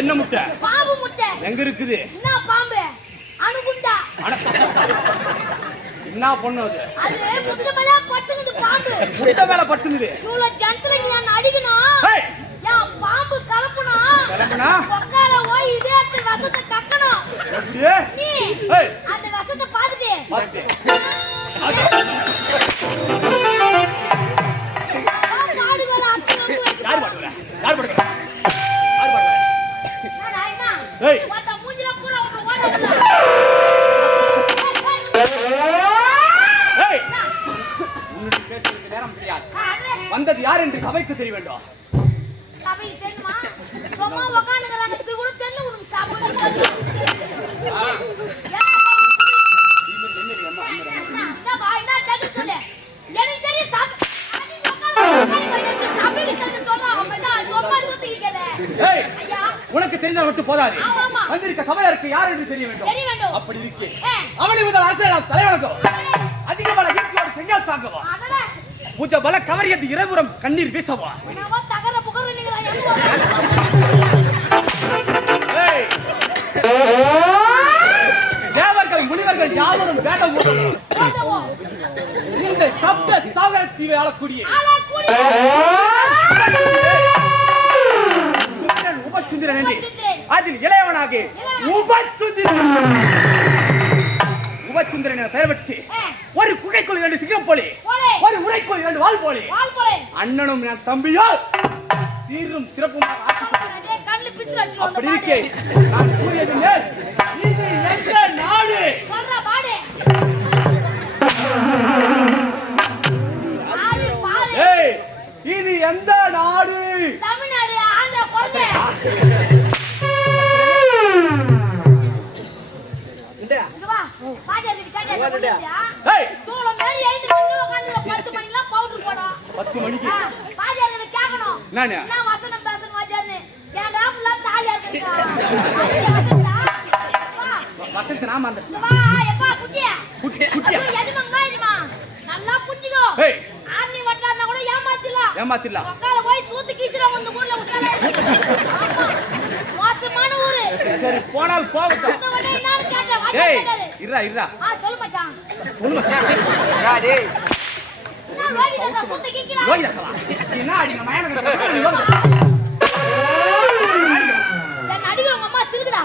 என்ன முட்டை? பாம்பு முட்டை. எங்க இருக்குது? என்ன பாம்பு? அணுகுண்டா. என்ன பொண்ணு அது? அது முட்டை மேல பட்டுங்குது பாம்பு. முட்டை மேல பட்டுங்குது. இவ்ளோ ஜந்தல நீ என்ன அடிக்கணும்? யா பாம்பு கலப்பணும். கலப்பனா? ஒக்கால ஓய் இதேத்து வசத்தை கக்கணும். நீ அந்த வசத்தை பாத்துட்டு. பாத்துட்டு. யார் பாடுற? யார் பாடுற? ஏய் வாடா மூஞ்சில பூரா ஓடுற. ஏய் உன்னுடைய பேச்சுக்கு நேரம் தெரியாது. வந்தது யார் என்று சபைக்கு தெரிய வேண்டும். சபைக்கு தெரியுமா? சும்மா உட்கார்ந்துங்கறாங்க. இது கூட தெரியல உனக்கு சபைக்கு. என்ன பாய்னா டக்கு சொல்லு. எனக்கு தெரியும் சபை. அடி உட்கார்ந்து சபைக்கு தெரியும் சொல்றா. அப்பதான் சும்மா சுத்திக்கிட்டே. ஏய் ஐயா உனக்கு தெரிந்தால் மட்டும் போதாது. வந்திருக்க சபையாருக்கு யார் என்று தெரிய வேண்டும். அப்படி இருக்கே அவனை முதல் அரசியல் தலைவணங்கும். அதிக பல கீர்த்தியோடு செங்கல் தாங்குவா. பூஜை பல கவரியது இரவுறம் கண்ணீர் வீசவா. தேவர்கள் முனிவர்கள் யாவரும் வேடம் ஓடுவோம். இந்த சப்த சாகரத்தீவை ஆளக்கூடிய உபசுந்திரன் என்று அதில் இளையவனாக உபசுந்திரன் என பெயர் பெற்று ஒரு குகைக்குள் 2 சிங்கம் போலே, ஒரு உரைக்குள் 2 வாள் போலே, அண்ணனும் என் தம்பியால் சீரும் சிறப்புமாக அப்படி இருக்கே. நான் கூறியது இது எந்த நாடு? இது எந்த நாடு? தமிழ்நாடு. ஆந்திரா போங்க. இங்க வா. பாஜாருக்கு கேட்டா. ஏய் தூள மேரி எழுந்து நின்னு உட்கார்ந்து 10 மணிக்கு பவுடர் போடா. 10 மணிக்கு. பாஜாருக்கு கேக்கணும். நான் வசனம் பேசணும் வாஜார்னு. ஏன்டா புள்ள தாலி அறுக்கா. வசனம் நாம அந்த. இங்க வா எப்பா குட்டியா. குட்டியா. எஜமா. நல்லா புடிச்சுக்கோ. ஏய் ஆர்னி வட்டார்னா கூட ஏமாத்திடலாம். உட்கால போய் சூத்து கீசுறவங்க இந்த ஊர்ல உட்கார. மோசமான ஊரு. சரி போனால் போகட்டும். இந்த வட என்னன்னு கேட்டா வாங்க கேட்டாரு. இருடா. சொல்லு மச்சான். டேய். நான் ரோகிதா சூத்து கீக்குறா. ரோகிதா. என்ன அடிங்க மயனங்கற. நான் அடிக்குறவங்க அம்மா சிலுக்குடா.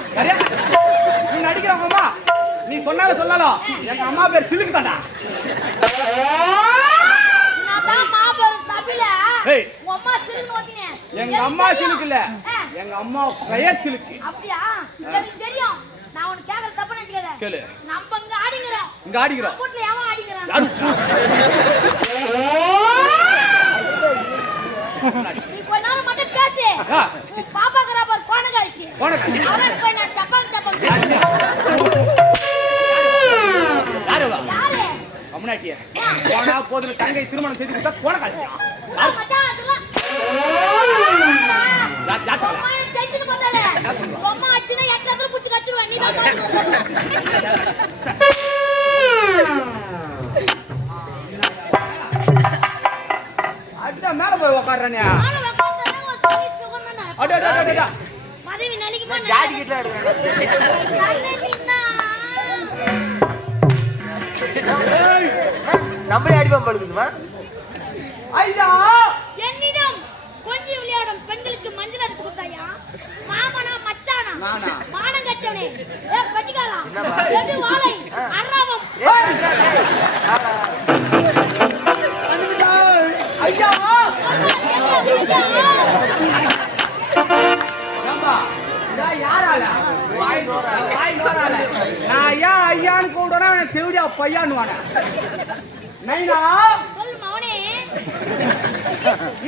நீ அடிக்குறவங்க அம்மா நீ சொன்னாலும் எங்க அம்மா பேர் சிலுக்குதாடா. அம்மா சிலுக்கு ஓதினே. எங்க அம்மா சிலுக்கு இல்ல. எங்க அம்மா பெயர் சிலுக்கு. அப்படியே எனக்கு தெரியும். நான் உனக்கு கேக்குற தப்பு நினைச்சுக்கற. கேளு. நம்ம இங்க ஆடிங்கறோம். கூட்ல ஏமா ஆடிங்கறான்? நீ கொஞ்ச நேரம் மட்டும் பேசு. பாப்பா கராபர் கோணகாலிச்சி. அவன் போய் நான் டப்பங் யாரு? அம்னாட்டியே. போனா போதுல தங்கை திருமணம் செய்து கொடுத்தா கோணகாலிச்சி. மச்சான் அதெல்லாம் சும்மா அச்சினா எட்டாவது புடிச்சு கச்சிடுவா. நீ தான் அட மேல போய் உட்கார்றனே. அட மதவி நாளைக்கு போ. ஜாதி கிட்ட எடுக்கறேன். நம்மளே அடிபம் படுக்குதுமா. ஐயா என்னிடம் கொஞ்சி விளையாடும் பெண்களுக்கு மஞ்சள் எடுத்து கொடுத்தாயா? மாமனா மச்சானா மானம் கட்டவனே. பட்டிகாலா எது வாளை அராவம். ஐயா ஏம்பா யாரால வாய் நோரால நான் ஐயான்னு கூடனா தேவடியா பையான்னுவானே. நைனா சொல்லு மவனே.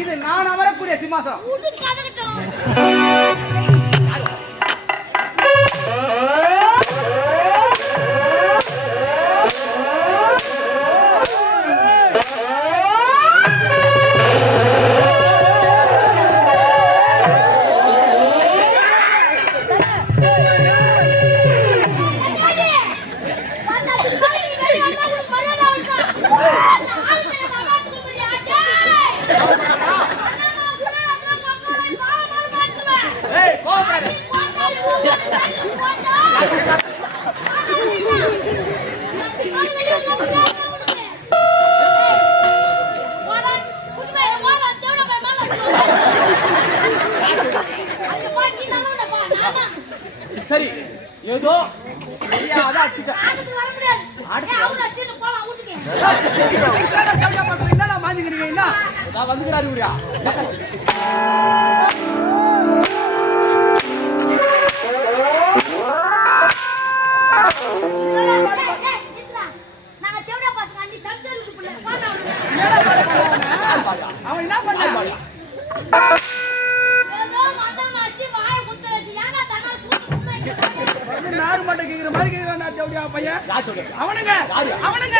இது நான் அமரக்கூடிய சிம்மாசனம். உனக்கு கதகட்டும். சரி ஏதோ அதான் அடிச்சுட்டேன். என்ன மாஞ்சுக்கிறீங்க என்ன நான் வந்துக்கிறாரு ஊரியா அவன் என்ன பண்ண நாறு மாட்டை கேக்குற மாதிரி கேக்குறான் ஜவுடியா பையன். அவனுங்க அவனுங்க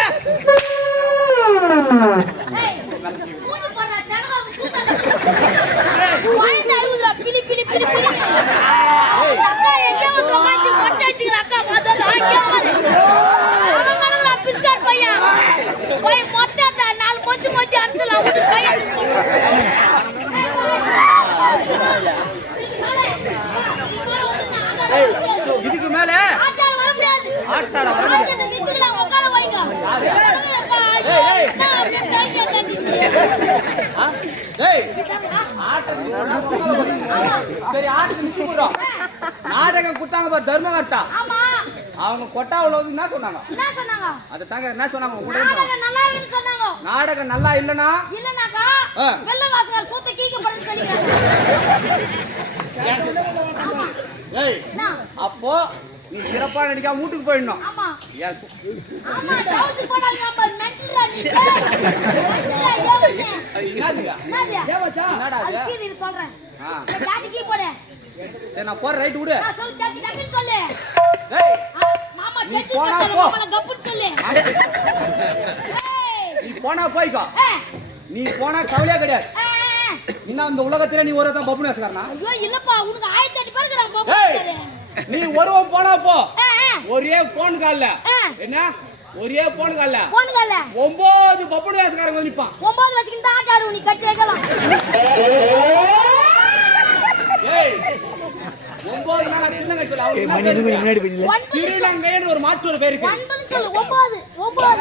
இதுக்கு மேல நாடகம் கொடுத்தாங்க பாரு தர்மவர்த்தா அவங்க கொட்டாவுல வந்து என்ன சொன்னாங்க அத தாங்க என்ன சொன்னாங்க நாடகம் நல்லா இல்லனா அப்போ நீ சிறப்பா நடிக்காம வீட்டுக்கு போயிடணும். சரி நான் போற ரைட் விடு. நீ போனா போய்க்கோ. நீ போனா கவலையா கிடையாது. இன்னும் இந்த உலகத்துல நீ ஒருதான் பப்புனு பேசுறானா? இல்லப்பா உனக்கு 1008 பேர் இருக்காங்க பாப்பா. நீ ஒருவன் போனா போ. ஒரே போன் கால்ல என்ன ஒரே போன் கால்ல 9 பப்புனு பேசுறாங்க வந்து நிப்பான். 9 வச்சுக்கிட்டு தான் ஆட்டாடு நீ கட்சி வைக்கலாம். ஏய் 9 நாளா திருநங்கை சொல்ல அவரு மணி எனக்கு முன்னாடி பண்ணல. திருநங்கைன்னு ஒரு மாற்று ஒரு பேர் இருக்கு. 9 சொல்லு 9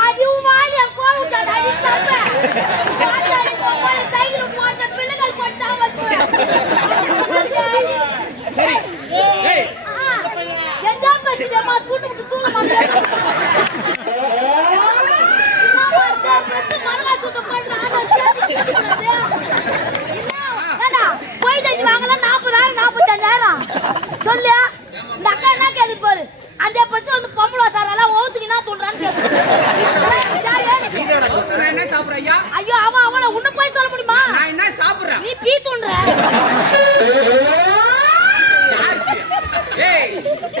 ஆடியும் வாலிய போவுடா அடி சாப்ப. ஆட்டாடி போல சைக்கிள் போட்ட பிள்ளைகள் போட்டா வச்சு. சரி ஏய் எந்த பத்தியமா தூட்டு தூள மாட்டே. நான் வந்து மரகா சுத்த பண்ணானே கேக்குறேன். என்னடா போய் தண்ணி வாங்கல 40000 45000 சொல்லு. இந்த அக்கா என்ன கேக்குது பாரு. அந்த பஸ் வந்து பொம்பளை சாரெல்லாம் ஓத்துக்கு என்ன தோன்றான்னு கேக்குது. நான் என்ன சாப்பிடுறியா? ஐயோ அவன உன்ன போய் சொல்ல முடியுமா? நான் என்ன சாப்பிடுறேன்? நீ பீ தோன்ற. ஏய்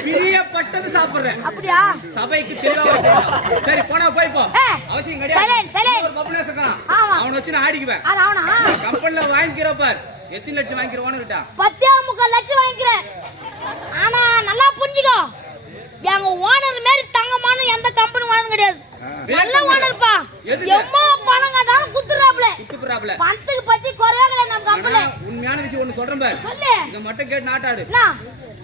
பிரியப்பட்டது சாப்பிடுறேன். அப்படியா? சபைக்கு தெரியல. சரி போனா போய் போ. அவசியம் கிடையாது. சைலண்ட் ஒரு பப்புனே சக்கறான். ஆமா. அவன வச்சு நான் ஆடிக்குவேன். அவனா? கம்பெனில வாங்கிக்கிற பார். எத்தனை லட்சம் வாங்கிக்கிற ஓனர் கிட்ட? 10.3 லட்சம் வாங்கிக்கிறேன். ஆனா நல்லா புரிஞ்சுக்கோ. எங்க ஓனர் மாதிரி தங்கமான எந்த கம்பெனி வாங்க கிடையாது. நல்ல ஓனர்ப்பா. எம்மா பணம் கட்டாலும் குத்துறாப்ல. பணத்துக்கு பத்தி குறையா கிடையாது நம்ம கம்பெனில. உண்மையான விஷயம் ஒன்னு சொல்றேன் பார். சொல்லு. இத மட்டும் கேட்டு நாட்டாடு.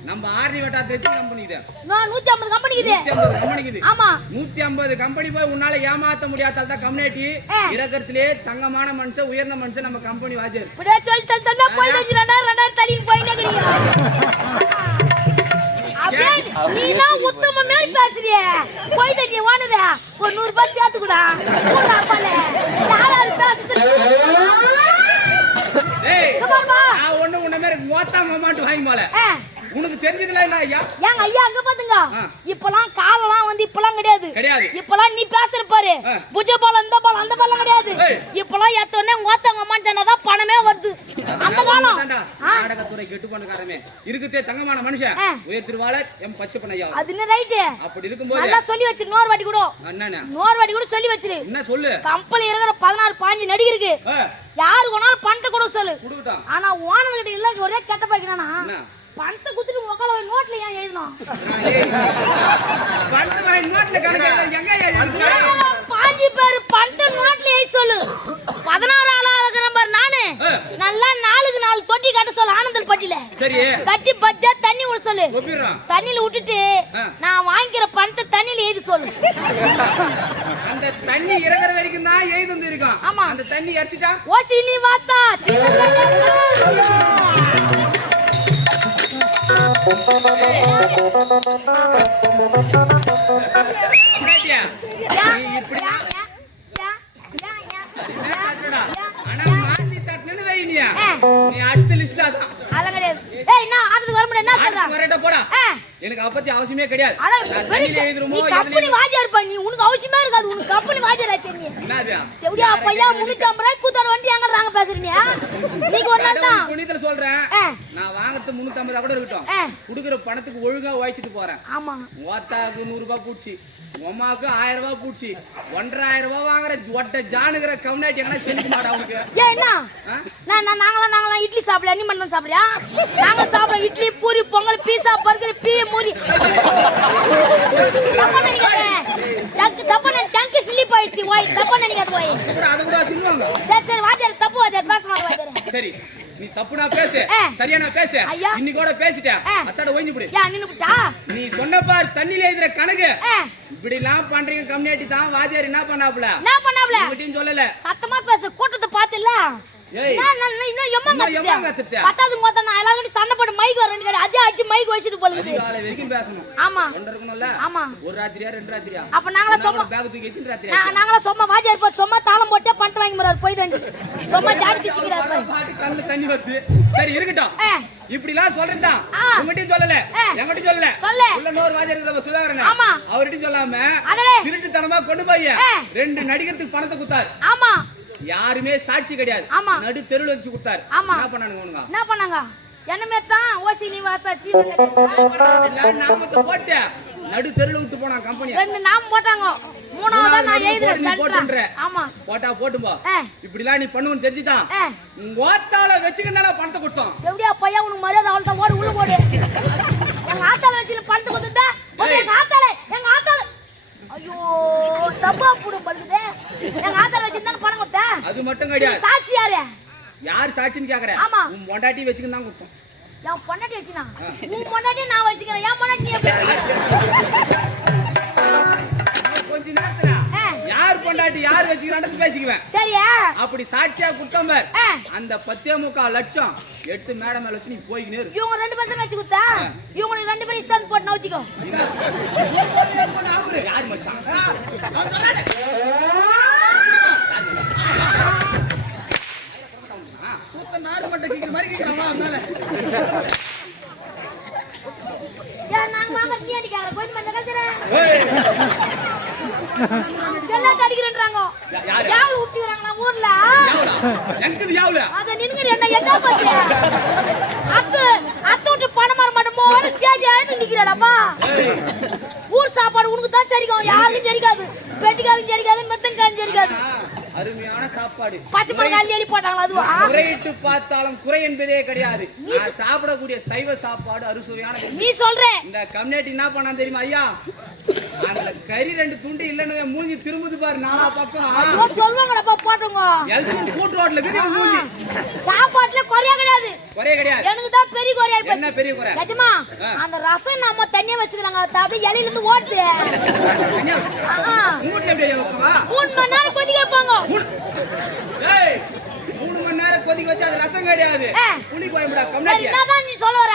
நம்ம ஆர்னி வட்டாரத்துல எத்தனை கம்பெனி இது? நான் 150 கம்பெனி இது. 150 கம்பெனி இது. ஆமா. 150 கம்பெனி போய் உன்னால ஏமாத்த முடியாதால தான் கம்யூனிட்டி இறக்கறதுலயே தங்கமான மனுஷன் உயர்ந்த மனுஷன் நம்ம கம்பெனி வாஜர். அப்படியே சொல்ல போய் 2000 தள்ளி போயிட்டே இருக்கீங்க. அப்படியே நீனா உத்தம மாதிரி பேசுறியே. போய் தண்ணி வாங்குற. ஒரு 100 ரூபாய் சேர்த்து கூட. போடா பால. யாராரு பேசுது? ஏய் நான் உன்ன மாதிரி மோத்தா மமாட்டு வாங்கி போல. உனக்கு தெரிஞ்சதுல என்ன ஐயா? ஏங்க ஐயா அங்க பாத்துங்க. இப்பலாம் காலலாம் வந்து இப்பலாம் கிடையாது. இப்பலாம் நீ பேசுற பாரு. புஜ பால் அந்த பால் அந்த பால் கிடையாது. இப்பலாம் ஏத்தோனே மோத்தங்க அம்மான்னு சொன்னாதான் பணமே வருது. அந்த காலம் நாடகத்துறை கெட்டு பண்ணக்காரமே இருக்குதே தங்கமான மனுஷன் உயர்த்திருவாள எம் பச்சை பண்ணையா. அதுன்னு ரைட். அப்படி இருக்கும்போது நல்லா சொல்லி வச்சிரு. நோர் வாட்டி கூட. அண்ணா நோர் வாட்டி கூட சொல்லி வச்சிரு. என்ன சொல்லு? கம்பெனி இருக்கிற 16 15 நடிகருக்கு யாரு வேணாலும் பணத்தை கூட சொல்லு. ஆனா ஓனர் கிட்ட இல்ல ஒரே கெட்ட பாக்கினானா பணத்தை குத்துட்டு உக்கால நோட்ல ஏன் எழுதணும்? பணத்தை நோட்ல கணக்கு எங்க எழுதுறீங்க? பணத்தை நோட்ல எழுதி சொல்லு 16 ஆளா இருக்கிற பாரு நானு நல்லா 4க்கு 4 தொட்டி கட்ட சொல்லு ஆனந்தல் பட்டியில சரி கட்டி பத்தியா தண்ணி ஊத்த சொல்லு ஒப்பிடுறான் தண்ணியில விட்டுட்டு நான் வாங்கிக்கிற பணத்தை தண்ணியில எழுதி சொல்லு அந்த தண்ணி இறங்குற வரைக்கும் தான் எழுதி வந்து இருக்கும் ஆமா. அந்த தண்ணி அடிச்சிட்டா ஓ சீனிவாசா அப்படியா? நீ இப்படி ஆனா மாத்தி தட்டனு வைனியா நீ அடுத்த லிஸ்ட்ல அதான் அல கிடையாது ஏய் நான் ஆட்டத்துக்கு வர முடியாது என்ன சொல்ற அடுத்து வரட்ட போடா எனக்கு அப்பத்தி அவசியமே கிடையாது அட நான் தண்ணியில எழுதுறமோ நீ கம்பெனி வாஜியார் பண்ணி உனக்கு அவசியமே இருக்காது உனக்கு கம்பெனி வாஜியார் ஆச்சு நீ என்னது எப்படியா பையா 350 ரூபாய் கூத்தாட வண்டி எங்கறாங்க பேசுறீங்க நீங்க ஒரு நாள் தான் புனிதல சொல்றேன் நான் வாங்குறது 350 கூட இருக்கட்டும் குடுக்குற பணத்துக்கு ஒழுங்கா வாய்ச்சிட்டு போறேன் ஆமா ஓத்தாக்கு 100 ரூபாய் பூச்சி உமாக்கு 1000 ரூபாய் பூச்சி 1500 ரூபாய் வாங்குற ஒட்ட ஜானுகிற கவுனாட்டி எங்கனா செஞ்சுக்க மாட்டா உனக்கு ஏய் என்ன நாங்களா இட்லி சாப்பிடல நீ மட்டும் சாப்பிடுறியா நாங்க சாப்பிட இட்லி பூரி பொங்கல் பீஸா பர்கர் பீ மூரி தப்பா நினைக்காதே தப்பா டங்க் ஸ்லிப் ஆயிடுச்சு ஓய் தப்பா நினைக்காத ஓய் அத கூட சொல்லுவாங்க சரி வாஜர் தப்பு வாஜர் பேச மாட்டேன் வாஜர் சரி நீ தப்புனா பேசு சரியானா பேசு இன்னைக்கு கூட பேசிட்டே அத்தட ஓய்ஞ்சு போடு யா நின்னுட்டா நீ சொன்ன பார் தண்ணில எழுதுற கணக்கு இப்படி எல்லாம் பண்றீங்க கம்யூனிட்டி தான் வாத்தியார் என்ன பண்ணாப்ல உங்ககிட்டயும் சொல்லல சத்தமா பேச கூட்டத்தை பாத்தில்ல ஏய் இன்னும் எம்மா கத்துது பத்தாவது மொத்த நான் எல்லாரும் சண்டை போட்டு மைக் வர ரெண்டு அதே அடிச்சு மைக் வச்சிட்டு போலுது காலை வரைக்கும் பேசணும் ஆமா ஒன்று இருக்கணும்ல ஆமா ஒரு ராத்திரியா ரெண்டு ராத்திரியா அப்ப நாங்களா சும்மா பேக் தூக்கி எத்தின ராத்திரியா நாங்களா சும்மா வாஜியார் போ சும்மா தாளம் போட்டே பண்ட வாங்கி மறார் போய் தஞ்சி சும்மா ஜாடி திசிக்கிறார் போய் பாட்டி கண்ணு தண்ணி வருது சரி இருக்கட்டும் இப்படி எல்லாம் சொல்றதா உங்ககிட்ட சொல்லல என்கிட்ட சொல்லல உள்ள நோர் வாஜியார் இருக்கிற சுதாகரன் ஆமா அவர்கிட்ட சொல்லாம திருட்டுத்தனமா கொண்டு போய் 2 நடிகருக்கு பணத்தை கொடுத்தாரு ஆமா யாருமே சாட்சி கிடையாது நடு தெருவுல வச்சு கொடுத்தாரு என்ன பண்ணானுங்க என்ன பண்ணாங்க என்னமே தான் ஓ சீனிவாசா சீவங்க நாமத்தை போட்டு நடு தெருவுல விட்டு போனா கம்பெனி 2 நாம போட்டாங்க மூணாவதா நான் எழுதுறேன் சென்டர் ஆமா போட்டா போட்டும்போ இப்படி எல்லாம் நீ பண்ணுன்னு தெரிஞ்சுதான் ஓத்தால வச்சுக்கதானே பணத்தை கொடுத்தோம் எப்படியா பையா உனக்கு மரியாதை அவள்தான் ஓடு உள்ள ஓடு எங்க ஆத்தால வச்சு பணத்தை கொடுத்துட்டா எங்க ஆத்தால ஐயோ தப்பா புடும் பல்லுதே எங்க ஆத்தால வச்சிருந்தா பணம் கொடுத்த அது மட்டும் கிடையாது சாட்சி யார் சாட்சின்னு கேக்குறேன் உன் பொண்டாட்டி வச்சுக்கிட்டு தான் கொடுத்தோம் என் பொண்டாட்டி வச்சுனா உன் பொண்டாட்டி நான் வச்சுக்கிறேன் என் பொண்டாட்டி நீ கொஞ்ச நேரத்துல யார் பொண்டாட்டி யார் வச்சுக்கிறான்னு பேசிக்குவேன் சரியா அப்படி சாட்சியா குத்தம் பார் அந்த 10.25 லட்சம் எடுத்து மேடம் மேல வச்சு நீ போய்க்கினே இரு இவங்க 2 பேரும் வச்சு குத்தா இவங்களுக்கு 2 பேரும் இஸ்தான் போட்டு நவுத்திக்கோ யார் மச்சான் சூத்த நார் மட்ட கிக்கு மாதிரி கிக்கறாமா மேல நாங்க வாங்க நீ அடிக்கார போய் மந்த கதற எல்லாம் அடிக்கிறேன்றாங்க யாவல ஊத்திறாங்க ஊர்ல எங்கது யாவல அத நின்னுங்க என்ன எதா பத்தி அத்து விட்டு பணம் வர மாட்டோமோ ஸ்டேஜ் ஏறி நிக்கிறடப்பா ஊர் சாப்பாடு உனக்கு தான் சரிக்கும் யாருக்கும் சரிக்காது பெட்டிக்காரங்க சரிக்காது மெத்தங்காரங்க சரிக்காது அருமையான சாப்பாடு பச்சை மிளகாய் அள்ளி போட்டாங்க அதுவா குறையிட்டு பார்த்தாலும் குறை என்பதே கிடையாது நான் சாப்பிடக்கூடிய சைவ சாப்பாடு அறுசுவையான நீ சொல்ற இந்த கம்யூனிட்டி என்ன பண்ணா தெரியுமா ஐயா அந்த கறி 2 துண்டு இல்லன்னு மூஞ்சி திரும்புது பாரு நாலா பக்கம் சொல்வாங்கடப்பா போடுங்க எல்கன் கூட் ரோட்ல இருக்குது மூஞ்சி சாப்பாட்டுல குறைய கிடையாது எனக்கு தான் பெரிய குறையா போச்சு என்ன பெரிய குறை நிஜமா அந்த ரசம் நம்ம தண்ணிய வச்சுக்கறாங்க அப்படியே இலையில இருந்து ஓடுது மூட்ல அப்படியே வைக்கவா 3 மணி நேரம் கொதிக்க வைப்பாங்க ஏய் 3 மணி நேரம் கொதிக்க வச்சா அது ரசம் கிடையாது புளி குழம்புடா கம்யூனிட்டி என்னதான் நீ சொல்ல வர